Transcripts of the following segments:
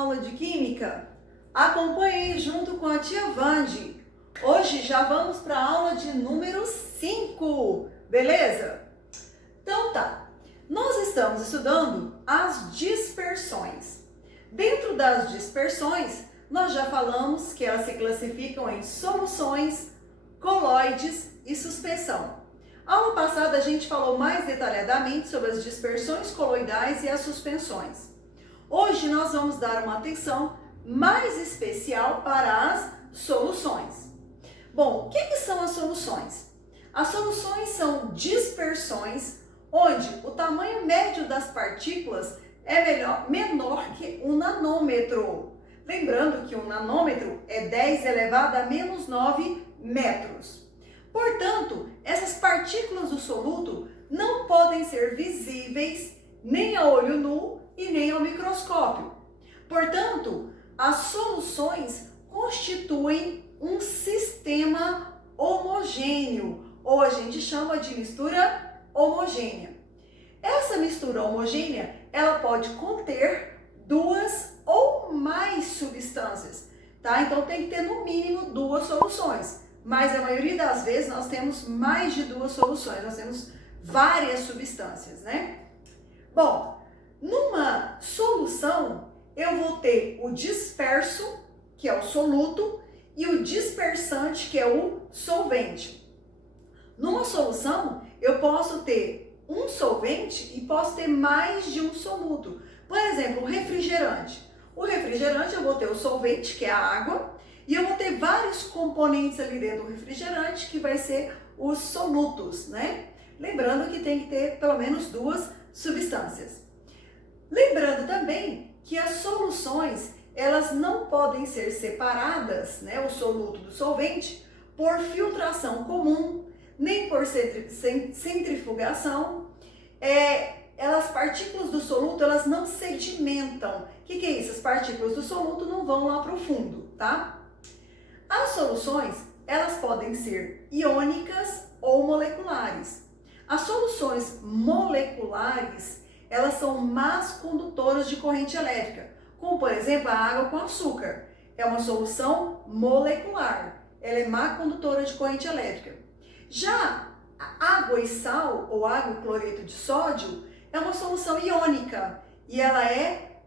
aula de Química? Acompanhe junto com a tia Vande. Hoje já vamos para a aula de número 5, beleza? Então tá, nós estamos estudando as dispersões. Dentro das dispersões, nós já falamos que elas se classificam em soluções, coloides e suspensão. Aula passada a gente falou mais detalhadamente sobre as dispersões coloidais e as suspensões. Hoje nós vamos dar uma atenção mais especial para as soluções. Bom, o que são as soluções? As soluções são dispersões onde o tamanho médio das partículas é menor que 1 nanômetro. Lembrando que 1 nanômetro é 10 elevado a menos 9 metros. Portanto, essas partículas do soluto não podem ser visíveis nem a olho nu e nem ao microscópio. Portanto, as soluções constituem um sistema homogêneo, ou a gente chama de mistura homogênea. Essa mistura homogênea, ela pode conter duas ou mais substâncias, tá? Então tem que ter no mínimo duas soluções. Mas a maioria das vezes nós temos mais de duas soluções, nós temos várias substâncias, né? Bom, numa solução eu vou ter o disperso, que é o soluto, e o dispersante, que é o solvente. Numa solução eu posso ter um solvente e posso ter mais de um soluto. Por exemplo, o refrigerante. O refrigerante eu vou ter o solvente, que é a água, e eu vou ter vários componentes ali dentro do refrigerante, que vai ser os solutos, né? Lembrando que tem que ter pelo menos duas substâncias. Lembrando também que as soluções, elas não podem ser separadas, né? O soluto do solvente, por filtração comum, nem por centrifugação. As partículas do soluto, elas não sedimentam. O que é isso? As partículas do soluto não vão lá para o fundo, tá? As soluções, elas podem ser iônicas ou moleculares. As soluções moleculares, elas são más condutoras de corrente elétrica, como por exemplo a água com açúcar. É uma solução molecular, ela é má condutora de corrente elétrica. Já a água e sal, ou água e cloreto de sódio, é uma solução iônica e ela é,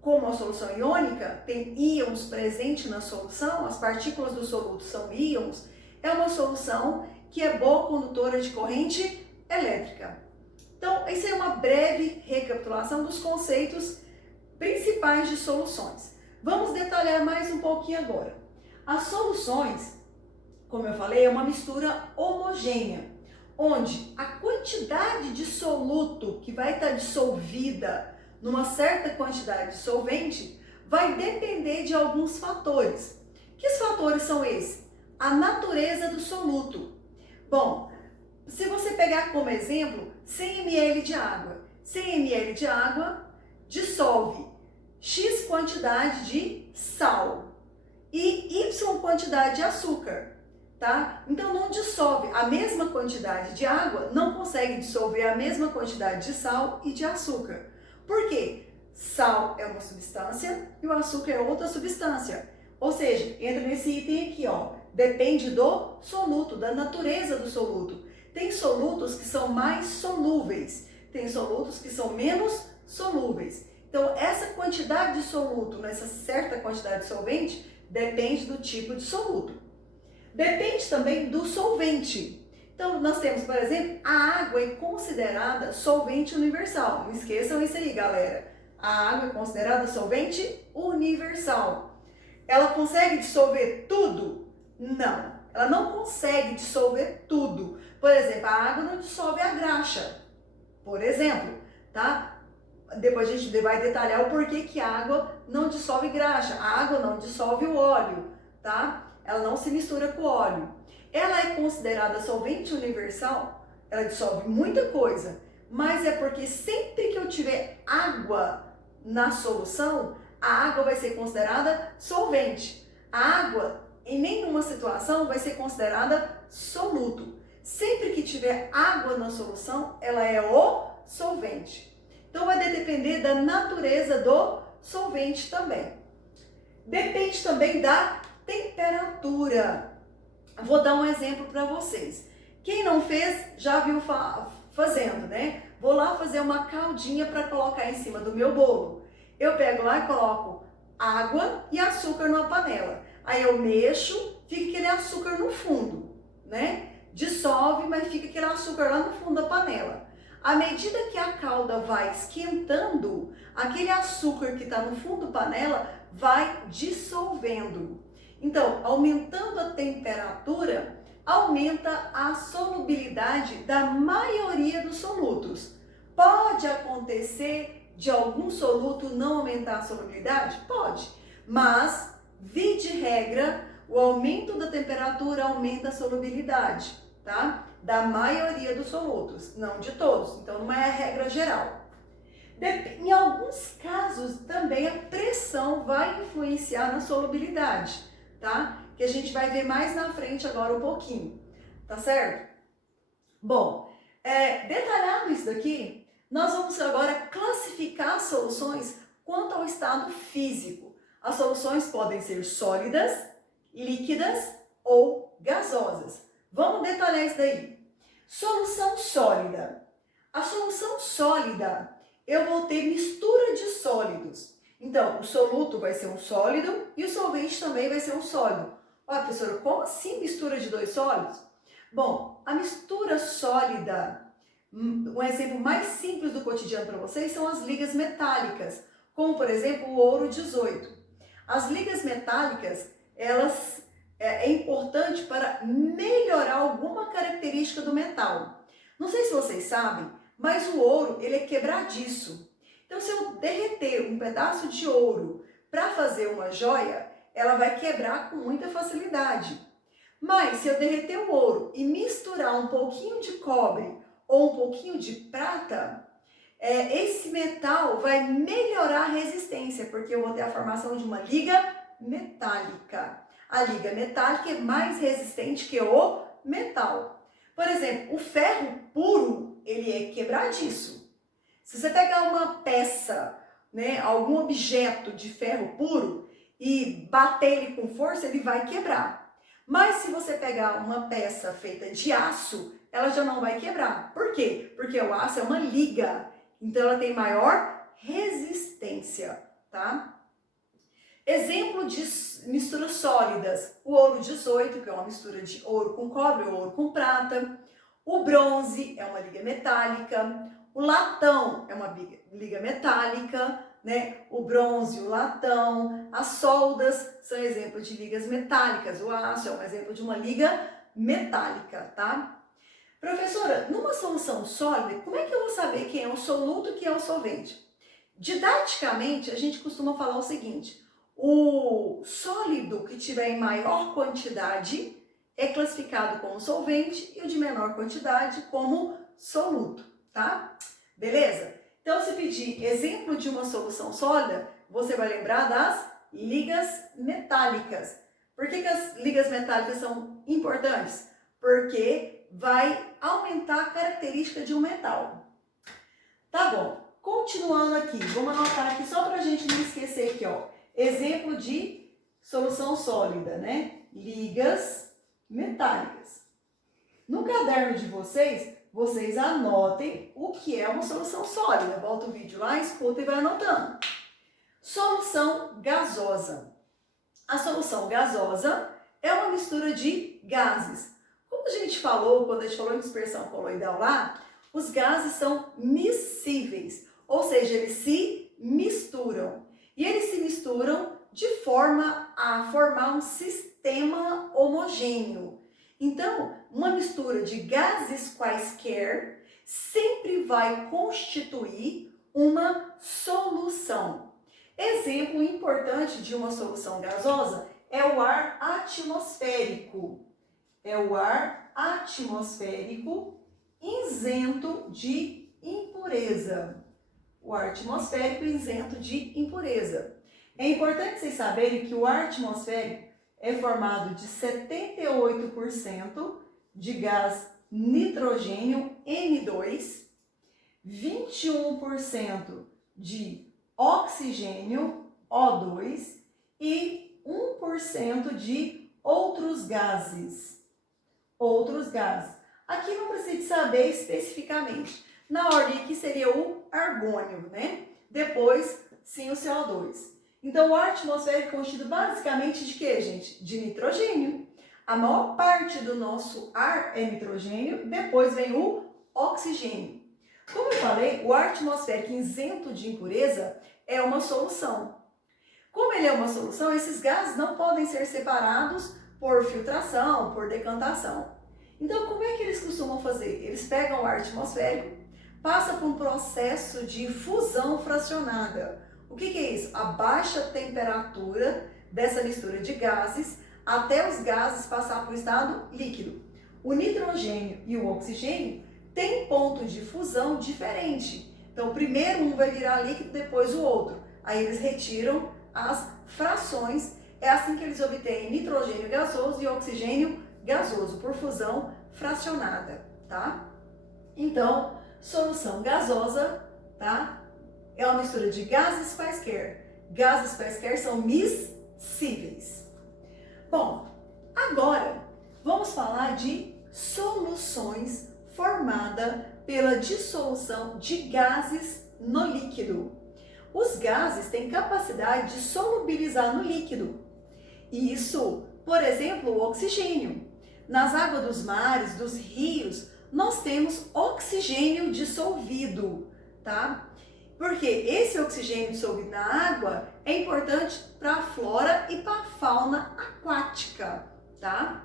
como a solução iônica tem íons presentes na solução, as partículas do soluto são íons, é uma solução que é boa condutora de corrente elétrica. Então, essa é uma breve recapitulação dos conceitos principais de soluções. Vamos detalhar mais um pouquinho agora. As soluções, como eu falei, é uma mistura homogênea, onde a quantidade de soluto que vai estar dissolvida numa certa quantidade de solvente vai depender de alguns fatores. Que fatores são esses? A natureza do soluto. Bom, se você pegar como exemplo 100 ml de água, 100 ml de água dissolve X quantidade de sal e Y quantidade de açúcar, tá? Então não dissolve a mesma quantidade de água, não consegue dissolver a mesma quantidade de sal e de açúcar. Por quê? Sal é uma substância e o açúcar é outra substância. Ou seja, entra nesse item aqui, ó. Depende do soluto, da natureza do soluto. Tem solutos que são mais solúveis, tem solutos que são menos solúveis. Então, essa quantidade de soluto nessa certa quantidade de solvente depende do tipo de soluto. Depende também do solvente. Então, nós temos, por exemplo, a água é considerada solvente universal. Não esqueçam isso aí, galera. A água é considerada solvente universal. Ela consegue dissolver tudo? Não. Ela não consegue dissolver tudo. Por exemplo, a água não dissolve a graxa. Por exemplo, tá? Depois a gente vai detalhar o porquê que a água não dissolve graxa. A água não dissolve o óleo, tá? Ela não se mistura com o óleo. Ela é considerada solvente universal, ela dissolve muita coisa, mas é porque sempre que eu tiver água na solução, a água vai ser considerada solvente. A água, em nenhuma situação, vai ser considerada soluto. Sempre que tiver água na solução, ela é o solvente. Então vai depender da natureza do solvente também. Depende também da temperatura. Vou dar um exemplo para vocês. Quem não fez, já viu fazendo, né? Vou lá fazer uma caldinha para colocar em cima do meu bolo. Eu pego lá e coloco água e açúcar numa panela. Aí eu mexo, fica aquele açúcar no fundo, né? Dissolve, mas fica aquele açúcar lá no fundo da panela. À medida que a calda vai esquentando, aquele açúcar que está no fundo da panela vai dissolvendo. Então, aumentando a temperatura, aumenta a solubilidade da maioria dos solutos. Pode acontecer de algum soluto não aumentar a solubilidade? Pode, mas, via de regra, o aumento da temperatura aumenta a solubilidade, tá? Da maioria dos solutos, não de todos, então não é a regra geral. Em alguns casos também a pressão vai influenciar na solubilidade, tá? Que a gente vai ver mais na frente agora um pouquinho, tá certo? Bom, detalhado isso daqui, nós vamos agora classificar as soluções quanto ao estado físico. As soluções podem ser sólidas, líquidas ou gasosas. Vamos detalhar isso daí. Solução sólida. A solução sólida, eu vou ter mistura de sólidos. Então, o soluto vai ser um sólido e o solvente também vai ser um sólido. Olha, professora, como assim mistura de dois sólidos? Bom, a mistura sólida, um exemplo mais simples do cotidiano para vocês são as ligas metálicas, como por exemplo o ouro 18. As ligas metálicas, elas é importante para melhorar alguma característica do metal. Não sei se vocês sabem, mas o ouro ele é quebradiço. Então, se eu derreter um pedaço de ouro para fazer uma joia, ela vai quebrar com muita facilidade. Mas se eu derreter o ouro e misturar um pouquinho de cobre ou um pouquinho de prata, esse metal vai melhorar a resistência, porque eu vou ter a formação de uma liga metálica. A liga metálica é mais resistente que o metal. Por exemplo, o ferro puro, ele é quebradiço. Se você pegar uma peça, né, algum objeto de ferro puro e bater ele com força, ele vai quebrar. Mas se você pegar uma peça feita de aço, ela já não vai quebrar. Por quê? Porque o aço é uma liga, então ela tem maior resistência, tá? Exemplo de misturas sólidas, o ouro 18, que é uma mistura de ouro com cobre ou ouro com prata, o bronze é uma liga metálica, o latão é uma liga metálica, né? O bronze, o latão, as soldas são exemplos de ligas metálicas, o aço é um exemplo de uma liga metálica, tá? Professora, numa solução sólida, como é que eu vou saber quem é o soluto e quem é o solvente? Didaticamente, a gente costuma falar o seguinte: o sólido que tiver em maior quantidade é classificado como solvente e o de menor quantidade como soluto, tá? Beleza? Então, se pedir exemplo de uma solução sólida, você vai lembrar das ligas metálicas. Por que as ligas metálicas são importantes? Porque vai aumentar a característica de um metal. Tá bom, continuando aqui, vamos anotar aqui só para a gente não esquecer aqui, ó. Exemplo de solução sólida, né? Ligas metálicas. No caderno de vocês anotem o que é uma solução sólida. Volta o vídeo lá, escuta e vai anotando. Solução gasosa. A solução gasosa é uma mistura de gases. Como a gente falou, quando a gente falou em dispersão coloidal lá, os gases são miscíveis, ou seja, eles se misturam. E eles se misturam de forma a formar um sistema homogêneo. Então, uma mistura de gases quaisquer sempre vai constituir uma solução. Exemplo importante de uma solução gasosa é o ar atmosférico. É o ar atmosférico isento de impureza. O ar atmosférico isento de impureza. É importante vocês saberem que o ar atmosférico é formado de 78% de gás nitrogênio N2, 21% de oxigênio, O2, e 1% de outros gases. Outros gases. Aqui não precisa saber especificamente. Na ordem aqui seria o argônio, né? Depois, sim, o CO2. Então, o ar atmosférico é constituído basicamente de quê, gente? De nitrogênio. A maior parte do nosso ar é nitrogênio, depois vem o oxigênio. Como eu falei, o ar atmosférico isento de impureza é uma solução. Como ele é uma solução, esses gases não podem ser separados por filtração, por decantação. Então, como é que eles costumam fazer? Eles pegam o ar atmosférico, passa por um processo de fusão fracionada. O que é isso? A baixa temperatura dessa mistura de gases até os gases passar para o estado líquido. O nitrogênio e o oxigênio têm ponto de fusão diferente. Então, primeiro um vai virar líquido, depois o outro. Aí eles retiram as frações. É assim que eles obtêm nitrogênio gasoso e oxigênio gasoso, por fusão fracionada, tá? Então, solução gasosa, tá? É uma mistura de gases quaisquer. Gases quaisquer são miscíveis. Bom, agora vamos falar de soluções formadas pela dissolução de gases no líquido. Os gases têm capacidade de solubilizar no líquido. Isso, por exemplo, o oxigênio. Nas águas dos mares, dos rios, nós temos oxigênio dissolvido, tá? Porque esse oxigênio dissolvido na água é importante para a flora e para a fauna aquática, tá?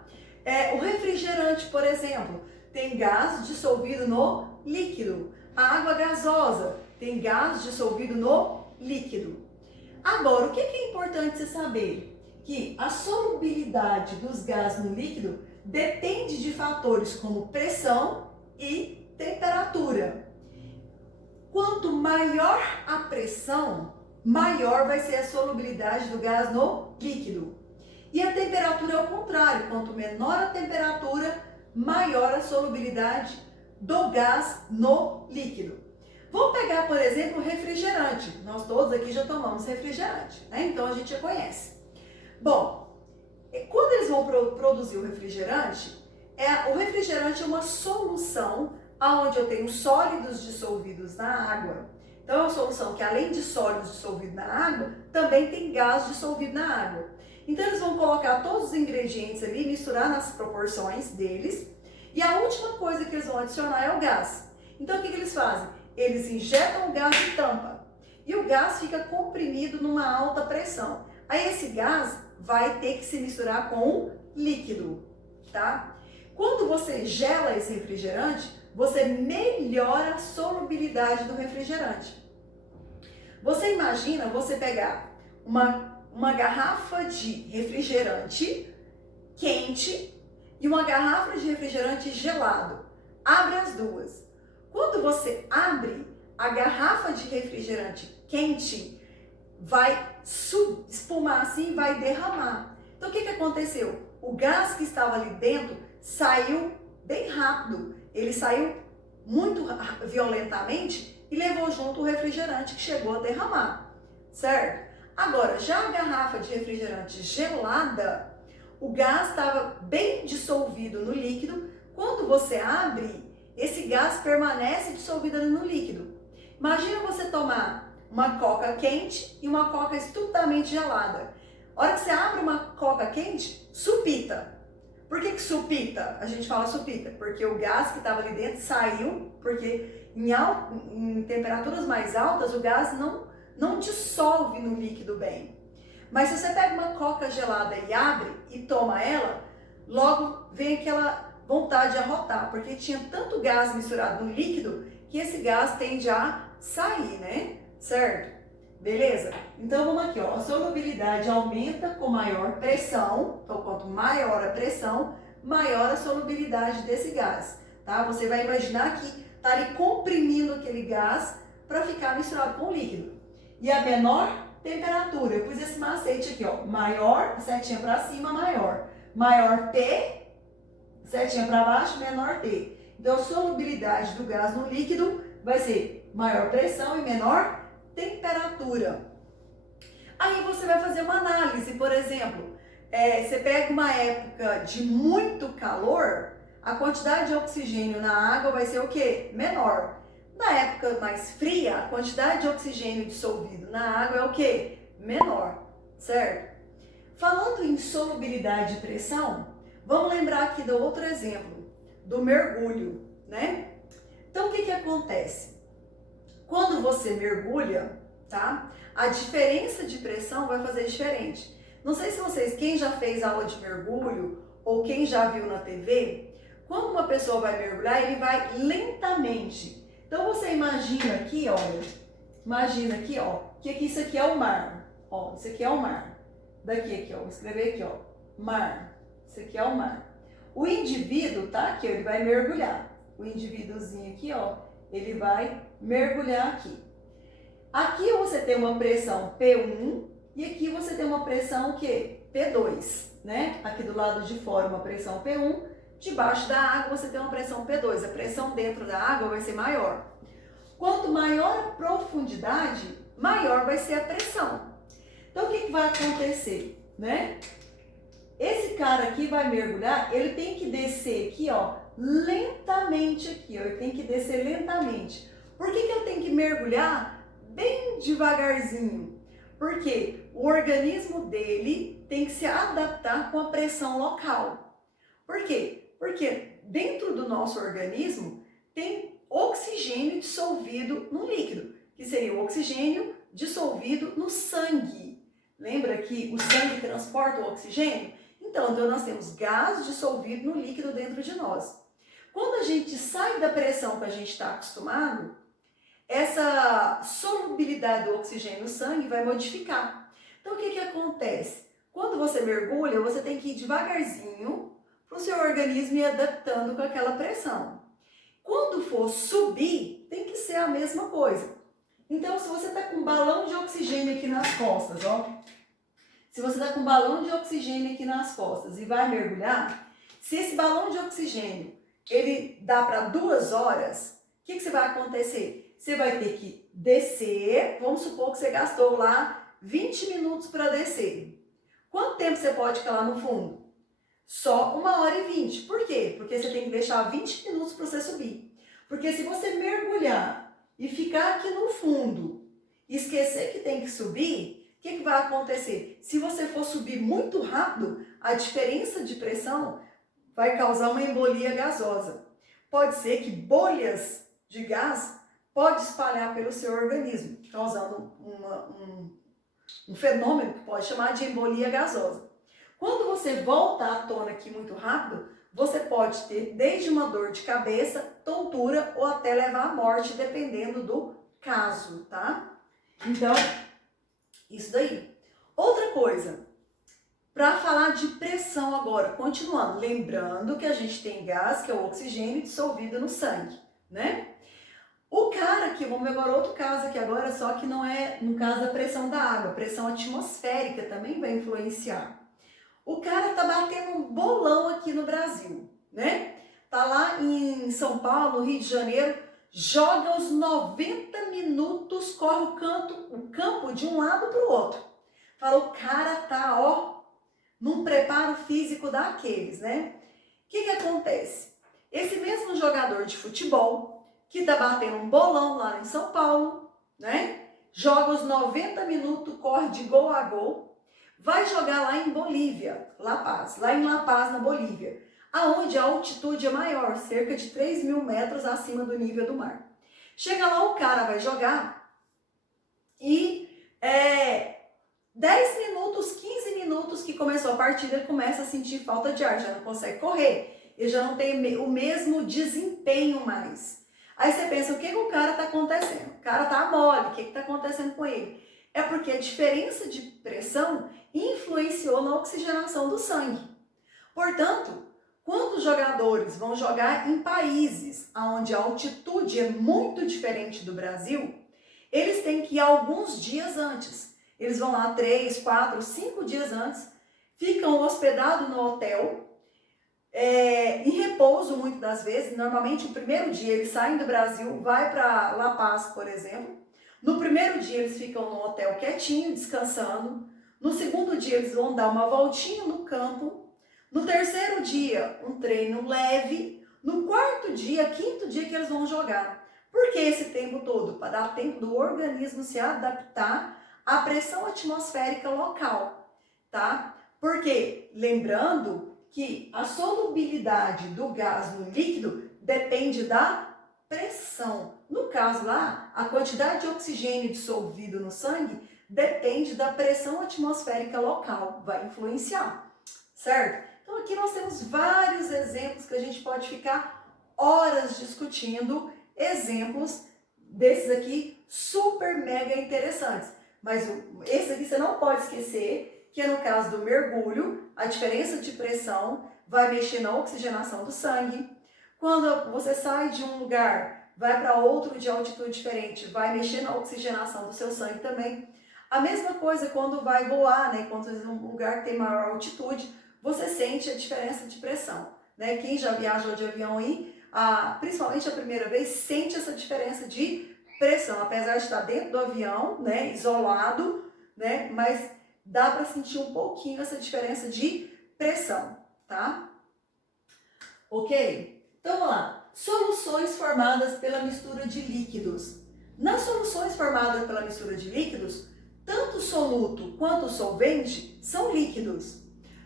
O refrigerante, por exemplo, tem gás dissolvido no líquido. A água gasosa tem gás dissolvido no líquido. Agora, o que é importante você saber? Que a solubilidade dos gases no líquido depende de fatores como pressão e temperatura. Quanto maior a pressão, maior vai ser a solubilidade do gás no líquido. E a temperatura é o contrário. Quanto menor a temperatura, maior a solubilidade do gás no líquido. Vamos pegar, por exemplo, o refrigerante. Nós todos aqui já tomamos refrigerante, né? Então a gente já conhece. Bom, quando eles vão produzir o refrigerante é uma solução onde eu tenho sólidos dissolvidos na água. Então é uma solução que, além de sólidos dissolvidos na água, também tem gás dissolvido na água. Então eles vão colocar todos os ingredientes ali, misturar nas proporções deles, e a última coisa que eles vão adicionar é o gás. Então o que eles fazem? Eles injetam o gás e tampa, e o gás fica comprimido numa alta pressão. Aí esse gás vai ter que se misturar com o líquido, tá? Quando você gela esse refrigerante, você melhora a solubilidade do refrigerante. Você imagina você pegar uma garrafa de refrigerante quente e uma garrafa de refrigerante gelado. Abre as duas. Quando você abre, a garrafa de refrigerante quente vai espumar assim, vai derramar. Então o que aconteceu? O gás que estava ali dentro saiu bem rápido. Ele saiu muito violentamente e levou junto o refrigerante que chegou a derramar, certo? Agora, já a garrafa de refrigerante gelada, o gás estava bem dissolvido no líquido. Quando você abre, esse gás permanece dissolvido no líquido. Imagina você tomar uma coca quente e uma coca estupidamente gelada. A hora que você abre uma coca quente, supita. Por que supita? A gente fala supita, porque o gás que estava ali dentro saiu, porque em temperaturas mais altas o gás não dissolve no líquido bem. Mas se você pega uma coca gelada e abre e toma ela, logo vem aquela vontade de arrotar, porque tinha tanto gás misturado no líquido que esse gás tende a sair, né? Certo? Beleza? Então vamos aqui, ó. A solubilidade aumenta com maior pressão. Então, quanto maior a pressão, maior a solubilidade desse gás, tá? Você vai imaginar que tá ali comprimindo aquele gás para ficar misturado com o líquido. E a menor temperatura, eu pus esse macete aqui, ó. Maior, setinha para cima, maior. Maior T, setinha para baixo, menor T. Então, a solubilidade do gás no líquido vai ser maior pressão e menor temperatura. Aí você vai fazer uma análise, por exemplo, você pega uma época de muito calor, a quantidade de oxigênio na água vai ser o quê? Menor. Na época mais fria, a quantidade de oxigênio dissolvido na água é o quê? Menor, certo? Falando em solubilidade e pressão, vamos lembrar aqui do outro exemplo, do mergulho, né? Então, o que acontece? Quando você mergulha, tá? A diferença de pressão vai fazer diferente. Não sei se vocês, quem já fez aula de mergulho ou quem já viu na TV, quando uma pessoa vai mergulhar, ele vai lentamente. Então você imagina aqui, olha, que isso aqui é o mar. Ó, isso aqui é o mar. Daqui, ó, vou escrever aqui, ó, mar. Isso aqui é o mar. O indivíduo, tá aqui, ó, ele vai mergulhar. O indivíduozinho aqui, ó, ele vai mergulhar aqui. Aqui você tem uma pressão P1 e aqui você tem uma pressão o quê? P2, né? Aqui do lado de fora uma pressão P1, debaixo da água você tem uma pressão P2. A pressão dentro da água vai ser maior. Quanto maior a profundidade, maior vai ser a pressão. Então o que vai acontecer, né? Esse cara aqui vai mergulhar, ele tem que descer aqui, ó, lentamente aqui, ó, ele tem que descer lentamente. Por que ele tem que mergulhar bem devagarzinho? Porque o organismo dele tem que se adaptar com a pressão local. Por quê? Porque dentro do nosso organismo tem oxigênio dissolvido no líquido, que seria o oxigênio dissolvido no sangue. Lembra que o sangue transporta o oxigênio? Então nós temos gás dissolvido no líquido dentro de nós. Quando a gente sai da pressão que a gente está acostumado, essa solubilidade do oxigênio no sangue vai modificar. Então o que acontece? Quando você mergulha, você tem que ir devagarzinho para o seu organismo ir adaptando com aquela pressão. Quando for subir, tem que ser a mesma coisa. Então, se você está com um balão de oxigênio aqui nas costas, ó. Se você está com um balão de oxigênio aqui nas costas e vai mergulhar, se esse balão de oxigênio, ele dá para 2 horas, o que vai acontecer? Você vai ter que descer, vamos supor que você gastou lá 20 minutos para descer. Quanto tempo você pode ficar lá no fundo? Só 1h20. Por quê? Porque você tem que deixar 20 minutos para você subir. Porque se você mergulhar e ficar aqui no fundo e esquecer que tem que subir, o que vai acontecer? Se você for subir muito rápido, a diferença de pressão vai causar uma embolia gasosa. Pode ser que bolhas de gás pode espalhar pelo seu organismo, causando um fenômeno que pode chamar de embolia gasosa. Quando você volta à tona aqui muito rápido, você pode ter desde uma dor de cabeça, tontura ou até levar à morte, dependendo do caso, tá? Então, isso daí. Outra coisa, para falar de pressão agora, continuando, lembrando que a gente tem gás, que é o oxigênio dissolvido no sangue, né? O cara aqui, vamos ver agora outro caso aqui agora, só que não é no caso da pressão da água, a pressão atmosférica também vai influenciar. O cara tá batendo um bolão aqui no Brasil, né? Tá lá em São Paulo, Rio de Janeiro, joga os 90 minutos, corre o campo de um lado para o outro. Fala, o cara tá, ó, num preparo físico daqueles, né? O que acontece? Esse mesmo jogador de futebol, que tá batendo um bolão lá em São Paulo, né? Joga os 90 minutos, corre de gol a gol, vai jogar lá em Bolívia, La Paz, lá em La Paz, na Bolívia, aonde a altitude é maior, cerca de 3.000 metros acima do nível do mar. Chega lá, o cara vai jogar e 10 minutos, 15 minutos que começou a partida, ele começa a sentir falta de ar, já não consegue correr, ele já não tem o mesmo desempenho mais. Aí você pensa, o que o cara está acontecendo? O cara está mole, o que está acontecendo com ele? É porque a diferença de pressão influenciou na oxigenação do sangue. Portanto, quando os jogadores vão jogar em países onde a altitude é muito diferente do Brasil, eles têm que ir alguns dias antes. Eles vão lá 3, 4, 5 dias antes, ficam hospedados no hotel, em repouso muitas das vezes. Normalmente o primeiro dia eles saem do Brasil, vai para La Paz, por exemplo. No primeiro dia eles ficam no hotel quietinho, descansando. No segundo dia eles vão dar uma voltinha no campo. No terceiro dia, um treino leve. No quarto dia, quinto dia que eles vão jogar. Por que esse tempo todo? Para dar tempo do organismo se adaptar à pressão atmosférica local, tá? Porque, lembrando que a solubilidade do gás no líquido depende da pressão. No caso lá, a quantidade de oxigênio dissolvido no sangue depende da pressão atmosférica local, vai influenciar, certo? Então aqui nós temos vários exemplos que a gente pode ficar horas discutindo, exemplos desses aqui super mega interessantes. Mas esse aqui você não pode esquecer que no caso do mergulho, a diferença de pressão vai mexer na oxigenação do sangue. Quando você sai de um lugar, vai para outro de altitude diferente, vai mexer na oxigenação do seu sangue também. A mesma coisa quando vai voar, né? Quando você um lugar que tem maior altitude, você sente a diferença de pressão, né? Quem já viajou de avião aí, principalmente a primeira vez, sente essa diferença de pressão, apesar de estar dentro do avião, né? Isolado, né? Mas dá para sentir um pouquinho essa diferença de pressão, tá? Ok? Então vamos lá. Soluções formadas pela mistura de líquidos. Nas soluções formadas pela mistura de líquidos, tanto o soluto quanto o solvente são líquidos.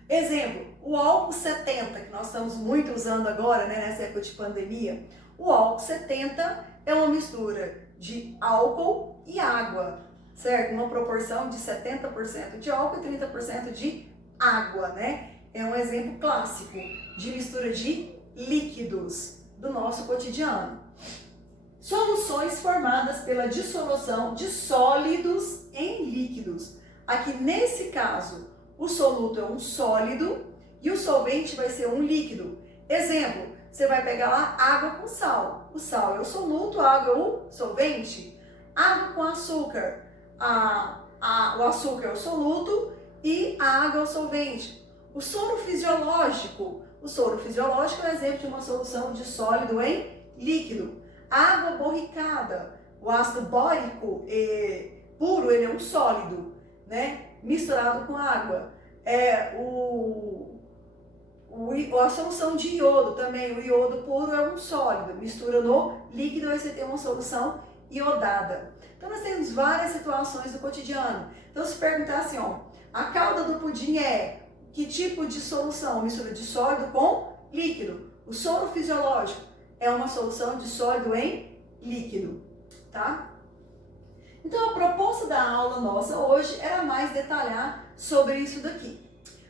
Exemplo, o álcool 70, que nós estamos muito usando agora, né, nessa época de pandemia. O álcool 70 é uma mistura de álcool e água, certo? Uma proporção de 70% de álcool e 30% de água, né? É um exemplo clássico de mistura de líquidos do nosso cotidiano. Soluções formadas pela dissolução de sólidos em líquidos. Aqui nesse caso, o soluto é um sólido e o solvente vai ser um líquido. Exemplo, você vai pegar lá água com sal. O sal é o soluto, a água é o solvente. Água com açúcar. O açúcar é o soluto e a água é o solvente. O soro fisiológico. O soro fisiológico é um exemplo de uma solução de sólido em líquido. Água borricada, o ácido bórico puro, ele é um sólido, né? Misturado com água. A solução de iodo também, o iodo puro é um sólido. Mistura no líquido, aí você tem uma solução iodada. Então nós temos várias situações do cotidiano. Então se perguntar assim, ó, a calda do pudim é que tipo de solução? Mistura de sólido com líquido. O soro fisiológico é uma solução de sólido em líquido, tá? Então a proposta da aula nossa hoje era mais detalhar sobre isso daqui.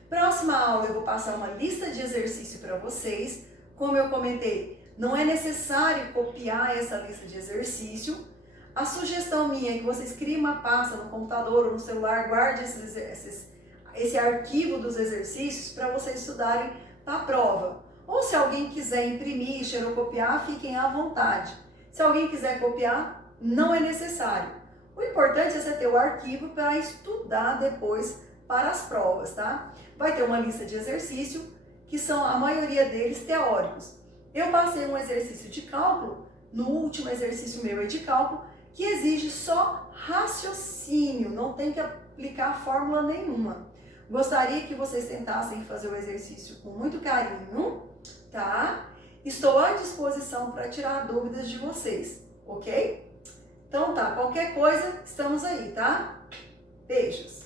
Próxima aula eu vou passar uma lista de exercício para vocês. Como eu comentei, não é necessário copiar essa lista de exercício. A sugestão minha é que vocês criem uma pasta no computador ou no celular, guarde esse arquivo dos exercícios para vocês estudarem para a prova. Ou se alguém quiser imprimir, xerocopiar, fiquem à vontade. Se alguém quiser copiar, não é necessário. O importante é você ter o arquivo para estudar depois para as provas, tá? Vai ter uma lista de exercício, que são a maioria deles teóricos. Eu passei um exercício de cálculo, no último exercício meu é de cálculo, que exige só raciocínio, não tem que aplicar fórmula nenhuma. Gostaria que vocês tentassem fazer o exercício com muito carinho, tá? Estou à disposição para tirar dúvidas de vocês, ok? Então tá, qualquer coisa, estamos aí, tá? Beijos!